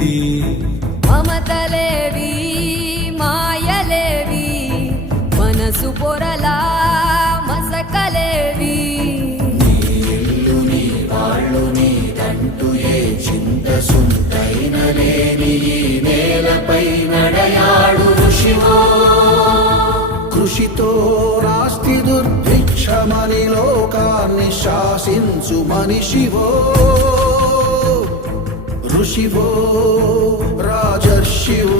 కీర్తి మమతలేవి మాయలేవి మనసు పొరలా మసకలేవి నీ ఇల్లు నీ వాళ్ళు నీదంటూ ఏ చింత సుంతైన లేని ఈ నేలపై నడయాడు ఋషివో కృషితో నాస్తి దుర్భిక్షమని లోకాన్ని శాసించు మనిషివో ఋషివో రాజర్షివో